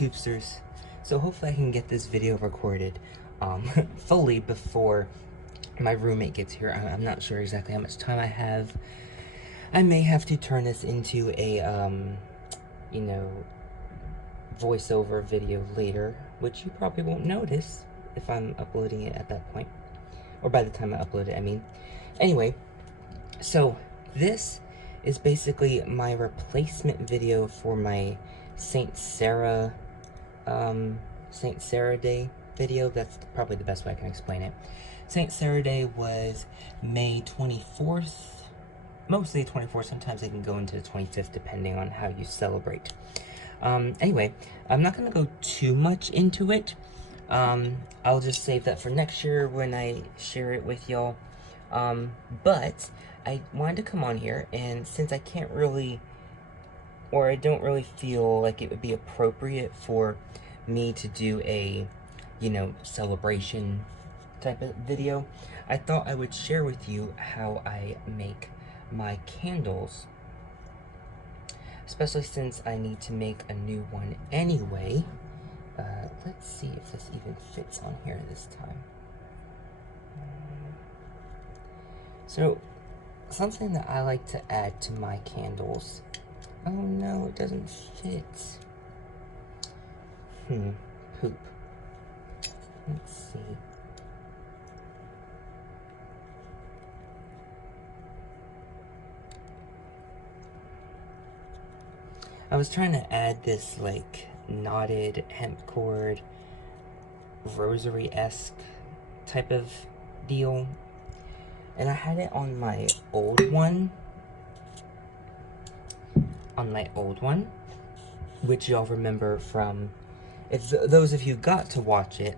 YouTubesters. So hopefully I can get this video recorded fully before my roommate gets here. I'm not sure exactly how much time I have. I may have to turn this into a, you know, voiceover video later, which you probably won't notice if I'm uploading it at that point. Or by the time I upload it, I mean. Anyway, so this is basically my replacement video for my Saint Sarah Day video. That's probably the best way I can explain it. Saint Sarah Day was May 24th, mostly 24th, sometimes it can go into the 25th depending on how you celebrate. Anyway, I'm not gonna go too much into it. I'll just save that for next year when I share it with y'all. But I wanted to come on here, and since I can't really, or I don't really feel like it would be appropriate for me to do a, you know, celebration type of video, I thought I would share with you how I make my candles, especially since I need to make a new one anyway. Let's see if this even fits on here this time. So, something that I like to add to my candles. Oh no, it doesn't fit. Poop. Let's see. I was trying to add this, like, knotted hemp cord, rosary-esque type of deal. And I had it on my old one. Which y'all remember from, if those of you got to watch it,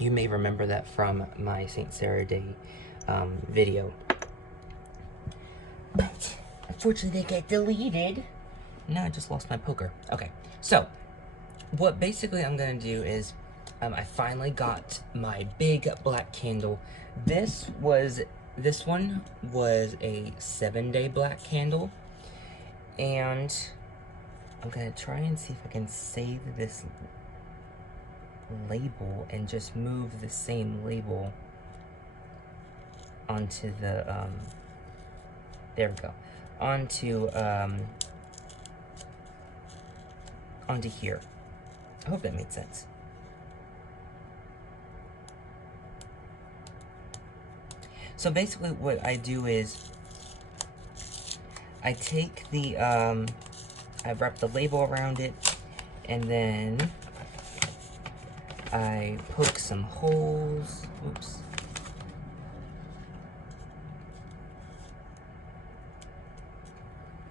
you may remember that from my Saint Sarah Day video. But unfortunately they get deleted. Now I just lost my poker. Okay, so what basically I'm gonna do is I finally got my big black candle. This one was a 7-day black candle, and I'm gonna try and see if I can save this label and just move the same label onto the, there we go, onto here. I hope that made sense. So basically what I do is I take the, I wrap the label around it, and then I poke some holes. Oops.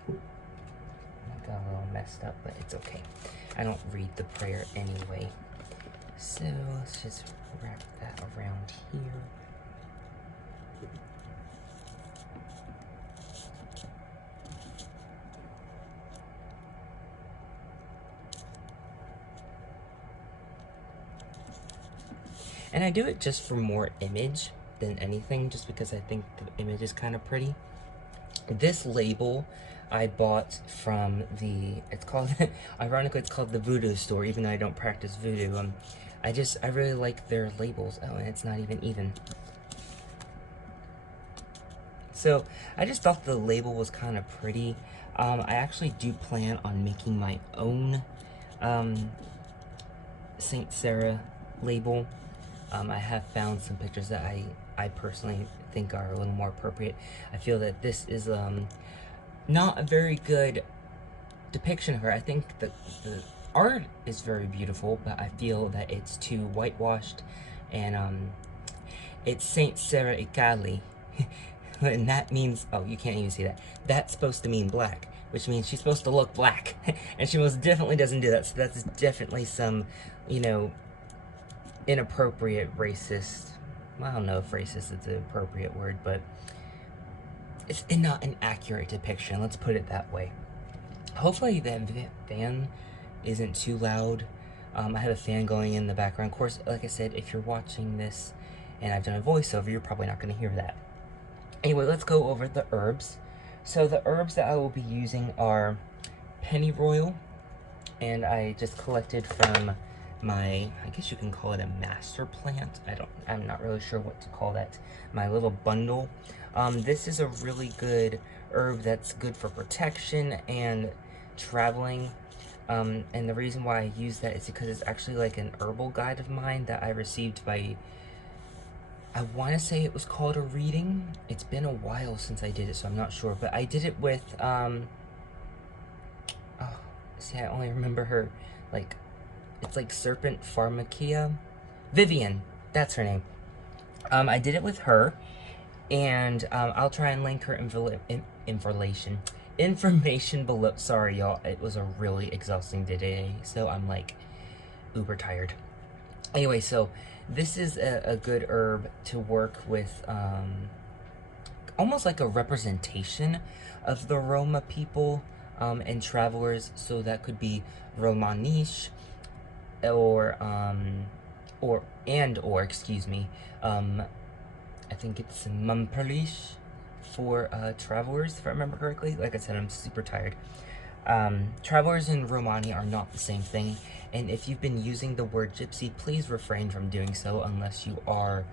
I got a little messed up, but it's okay. I don't read the prayer anyway. So let's just wrap that around here. And I do it just for more image than anything, just because I think the image is kind of pretty. This label I bought from the, it's called, ironically it's called the Voodoo Store, even though I don't practice voodoo. I really like their labels. Oh, and it's not even. So, I just thought the label was kind of pretty. I actually do plan on making my own Saint Sarah label. I have found some pictures that I personally think are a little more appropriate. I feel that this is not a very good depiction of her. I think that the art is very beautiful, but I feel that it's too whitewashed, and it's Saint Sarah Ikali, and that means, oh, you can't even see that. That's supposed to mean black, which means she's supposed to look black, and she most definitely doesn't do that, so that's definitely some, you know, inappropriate racist, well, I don't know if racist is the appropriate word, but it's not an accurate depiction, let's put it that way. Hopefully that fan isn't too loud. I have a fan going in the background. Of course, like I said, if you're watching this and I've done a voiceover, you're probably not going to hear that. Anyway, let's go over the herbs. So the herbs that I will be using are pennyroyal, and I just collected from my, I guess you can call it a master plant. I'm not really sure what to call that. My little bundle. This is a really good herb that's good for protection and traveling. And the reason why I use that is because it's actually like an herbal guide of mine that I received by, I want to say it was called a reading. It's been a while since I did it, so I'm not sure. But I did it with, oh, see, I only remember her, like, it's like Serpent Pharmacia. Vivian, that's her name. I did it with her, and I'll try and link her information below. Sorry, y'all, it was a really exhausting day, so I'm like uber tired. Anyway, so this is a good herb to work with, almost like a representation of the Roma people and travelers. So that could be Romanish, or excuse me, I think it's Mumperlish for travelers, if I remember correctly. Like I said, I'm super tired. Travelers and Romani are not the same thing, and if you've been using the word gypsy, please refrain from doing so unless you are,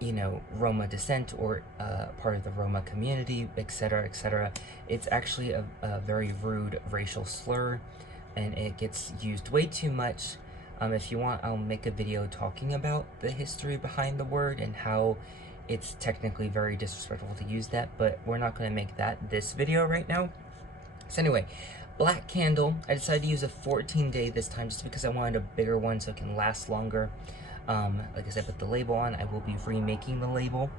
you know, Roma descent or part of the Roma community, etc., etc. It's actually a very rude racial slur, and it gets used way too much. If you want, I'll make a video talking about the history behind the word and how it's technically very disrespectful to use that, but we're not going to make that this video right now. So anyway, black candle. I decided to use a 14-day this time just because I wanted a bigger one so it can last longer. Like I said, put the label on. I will be remaking the label,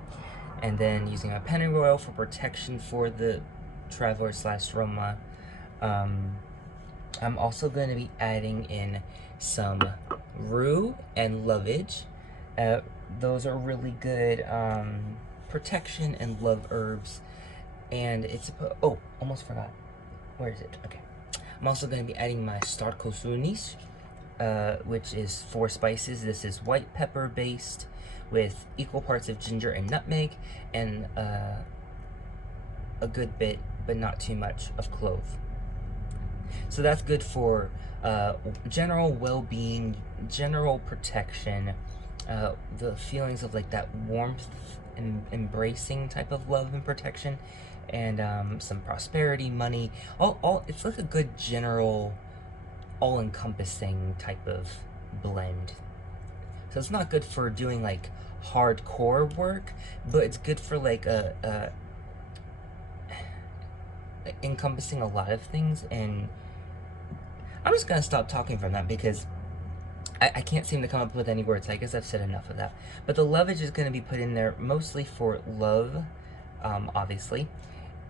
and then using my pennyroyal for protection for the traveler / Roma. I'm also going to be adding in some rue and lovage. Those are really good protection and love herbs. And it's, oh, almost forgot. Where is it? Okay. I'm also going to be adding my starkosunis, which is 4 spices. This is white pepper based with equal parts of ginger and nutmeg, and a good bit, but not too much, of clove. So that's good for general well-being, general protection, the feelings of like that warmth and embracing type of love and protection, and some prosperity, money. It's like a good general, all-encompassing type of blend. So it's not good for doing like hardcore work, but it's good for like encompassing a lot of things. And I'm just gonna stop talking from that because I can't seem to come up with any words. I guess I've said enough of that. But the lovage is gonna be put in there mostly for love, obviously,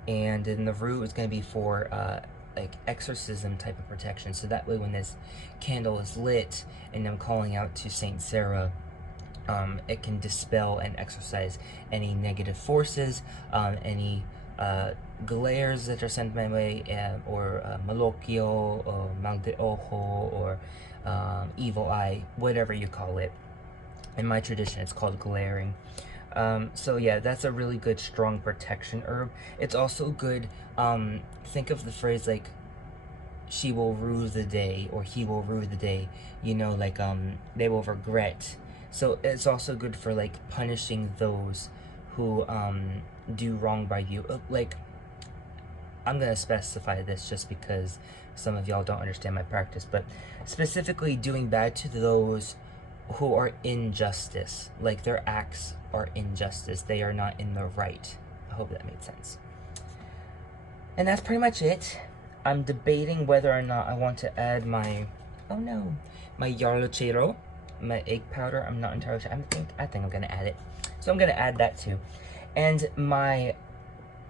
and then the rue is gonna be for like exorcism type of protection. So that way, when this candle is lit and I'm calling out to Saint Sarah, it can dispel and exorcise any negative forces, any glares that are sent my way, or malokyo, or mal de ojo, or evil eye, whatever you call it. In my tradition, it's called glaring. So yeah, that's a really good strong protection herb. It's also good, think of the phrase like, she will rue the day, or he will rue the day, you know, like, they will regret. So it's also good for like punishing those who do wrong by you. Like, I'm gonna specify this just because some of y'all don't understand my practice, but specifically doing bad to those who are injustice, like their acts are injustice, they are not in the right. I hope that made sense. And that's pretty much it. I'm debating whether or not I want to add my, oh no, my yarlachero, my egg powder. I'm not entirely sure. I think I'm gonna add it. So I'm gonna add that too. And my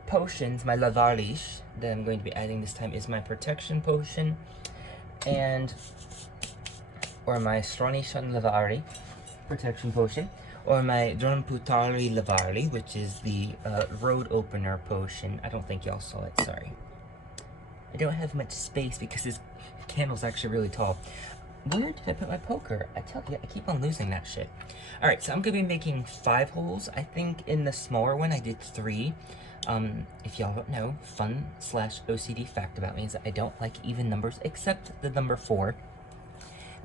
potions, my lavalish that I'm going to be adding this time is my protection potion, and or my Stronishan Lavari protection potion, or my Dronputari Lavari, which is the road opener potion. I don't think y'all saw it, sorry. I don't have much space because this candle's actually really tall. Where did I put my poker? I tell you, I keep on losing that shit. Alright, so I'm going to be making 5 holes. I think in the smaller one I did 3. If y'all don't know, fun/OCD fact about me is that I don't like even numbers except the number 4.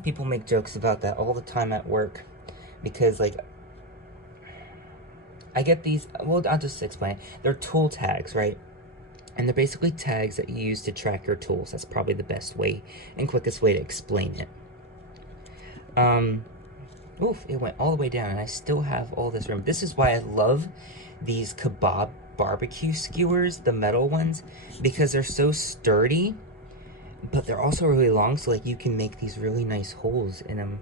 People make jokes about that all the time at work because, like, I get these, well, I'll just explain. They're tool tags, right? And they're basically tags that you use to track your tools. That's probably the best way and quickest way to explain it. Oof, it went all the way down and I still have all this room. This is why I love these kebab barbecue skewers, the metal ones, because they're so sturdy, but they're also really long, so like you can make these really nice holes in them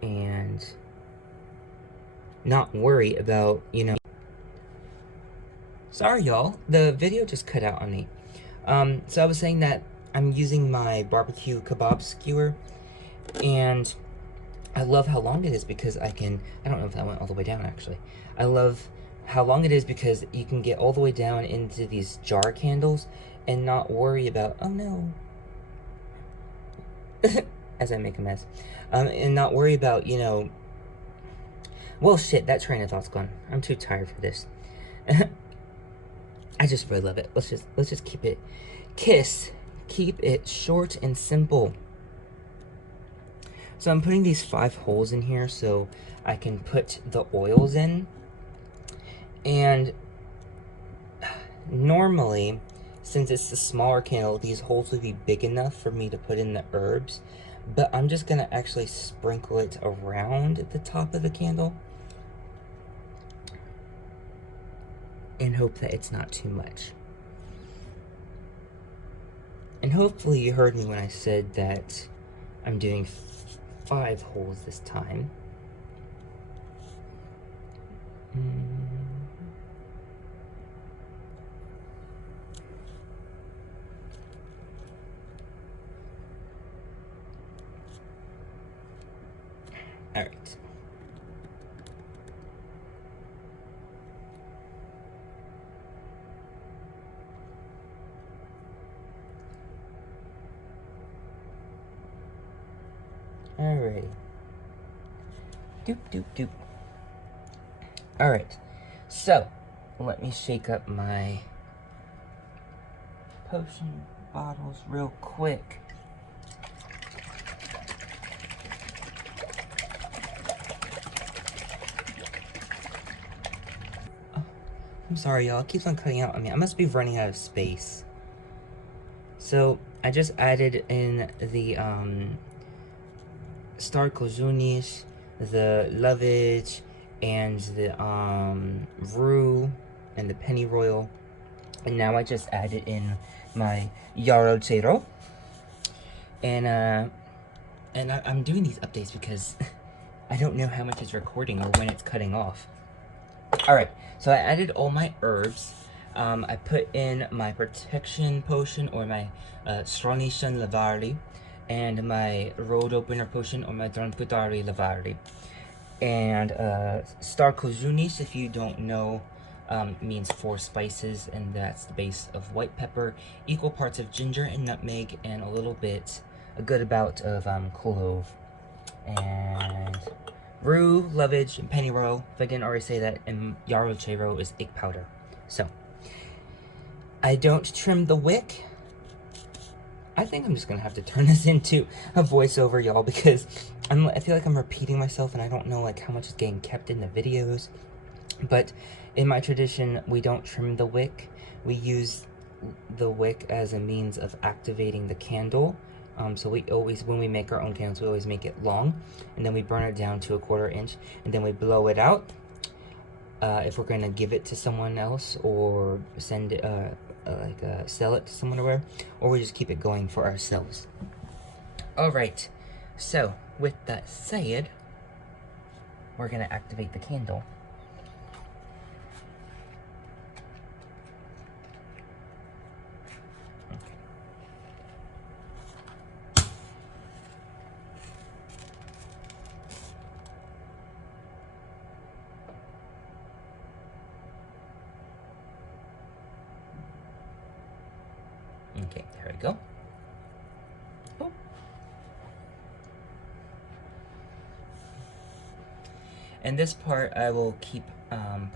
and not worry about, you know. Sorry, y'all. The video just cut out on me. So I was saying that I'm using my barbecue kebab skewer, and I love how long it is because I don't know if that went all the way down, actually. I love how long it is because you can get all the way down into these jar candles and not worry about, oh no, as I make a mess, and not worry about, you know, well, shit, that train of thought's gone. I'm too tired for this. I just really love it. Let's just keep it keep it short and simple. So I'm putting these 5 holes in here so I can put the oils in. And normally, since it's the smaller candle, these holes would be big enough for me to put in the herbs. But I'm just gonna actually sprinkle it around the top of the candle and hope that it's not too much. And hopefully you heard me when I said that I'm doing 5 holes this time. All right. Alrighty. Doop, doop, doop. Alright. So, let me shake up my potion bottles real quick. Oh, I'm sorry, y'all. It keeps on cutting out on me. I must be running out of space. So, I just added in the, Star Kozunis, the lovage, and the roux, and the pennyroyal. And now I just added in my yarrow chero. And I'm doing these updates because I don't know how much it's recording or when it's cutting off. Alright, so I added all my herbs. I put in my protection potion or my Stronician Lavarli, and my road opener potion or my Drankutari Lavarli. And Star Kozunis, if you don't know, means 4 spices, and that's the base of white pepper, equal parts of ginger and nutmeg, and a good amount of clove. And roux, lovage, and pennyroyal. If I didn't already say that, and yarrow chero is egg powder. So, I don't trim the wick. I think I'm just gonna have to turn this into a voiceover, y'all, because I feel like I'm repeating myself and I don't know like how much is getting kept in the videos. But in my tradition, we don't trim the wick. We use the wick as a means of activating the candle. So we always, when we make our own candles, we always make it long, and then we burn it down to a 1/4 inch, and then we blow it out. If we're gonna give it to someone else or send it, sell it to someone or we just keep it going for ourselves. Alright, so with that said, we're gonna activate the candle. Okay, there we go. Oh. And this part I will keep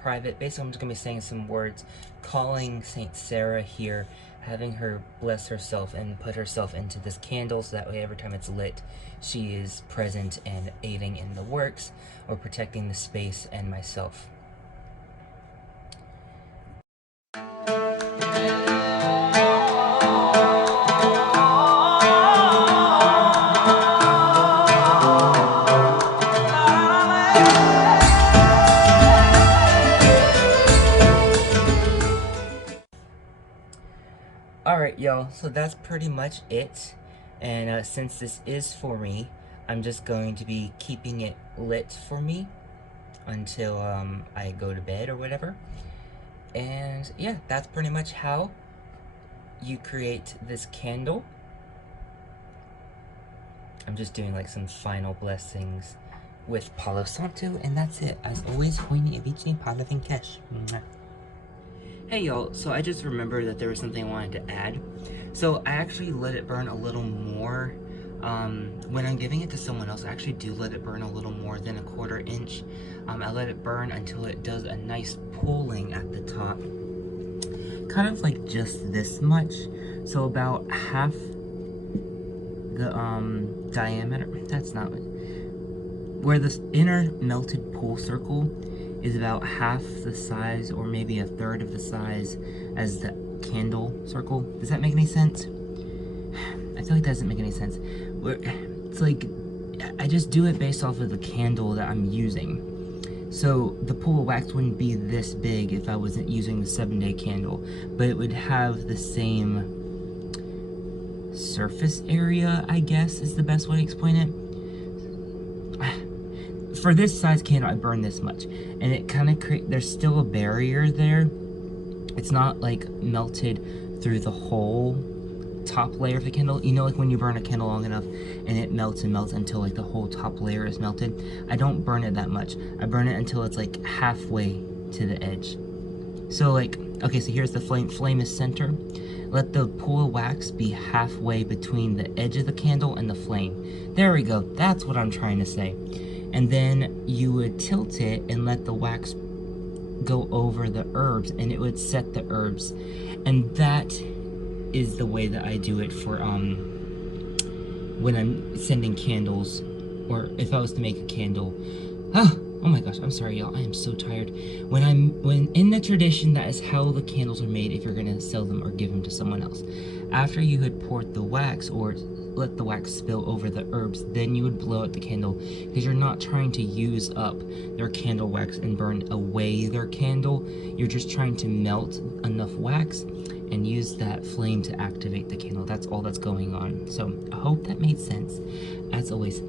private. Basically, I'm just gonna be saying some words, calling Saint Sarah here, having her bless herself and put herself into this candle, so that way every time it's lit, she is present and aiding in the works or protecting the space and myself. Alright, y'all, so that's pretty much it. And since this is for me, I'm just going to be keeping it lit for me until I go to bed or whatever. And yeah, that's pretty much how you create this candle. I'm just doing like some final blessings with Palo Santo, and that's it. As always, Huini Avici Palo Vinkesh. Hey y'all, so I just remembered that there was something I wanted to add. So I actually let it burn a little more. When I'm giving it to someone else, I actually do let it burn a little more than a 1/4 inch. I let it burn until it does a nice pooling at the top. Kind of like just this much. So about half the diameter. That's not where this inner melted pool circle is about half the size, or maybe a third of the size as the candle circle. Does that make any sense? I feel like that doesn't make any sense. It's like, I just do it based off of the candle that I'm using. So the pool of wax wouldn't be this big if I wasn't using the 7-day candle, but it would have the same surface area, I guess is the best way to explain it. For this size candle, I burn this much, and it kind of there's still a barrier there. It's not like melted through the whole top layer of the candle. You know, like when you burn a candle long enough and it melts and melts until like the whole top layer is melted. I don't burn it that much. I burn it until it's like halfway to the edge. So like, okay, so here's the flame. Flame is center. Let the pool of wax be halfway between the edge of the candle and the flame. There we go. That's what I'm trying to say. And then you would tilt it and let the wax go over the herbs, and it would set the herbs. And that is the way that I do it for when I'm sending candles, or if I was to make a candle. Oh my gosh, I'm sorry y'all, I am so tired. When in the tradition, that is how the candles are made if you're gonna sell them or give them to someone else. After you had poured the wax or let the wax spill over the herbs, then you would blow out the candle, because you're not trying to use up their candle wax and burn away their candle. You're just trying to melt enough wax and use that flame to activate the candle. That's all that's going on. So I hope that made sense. As always,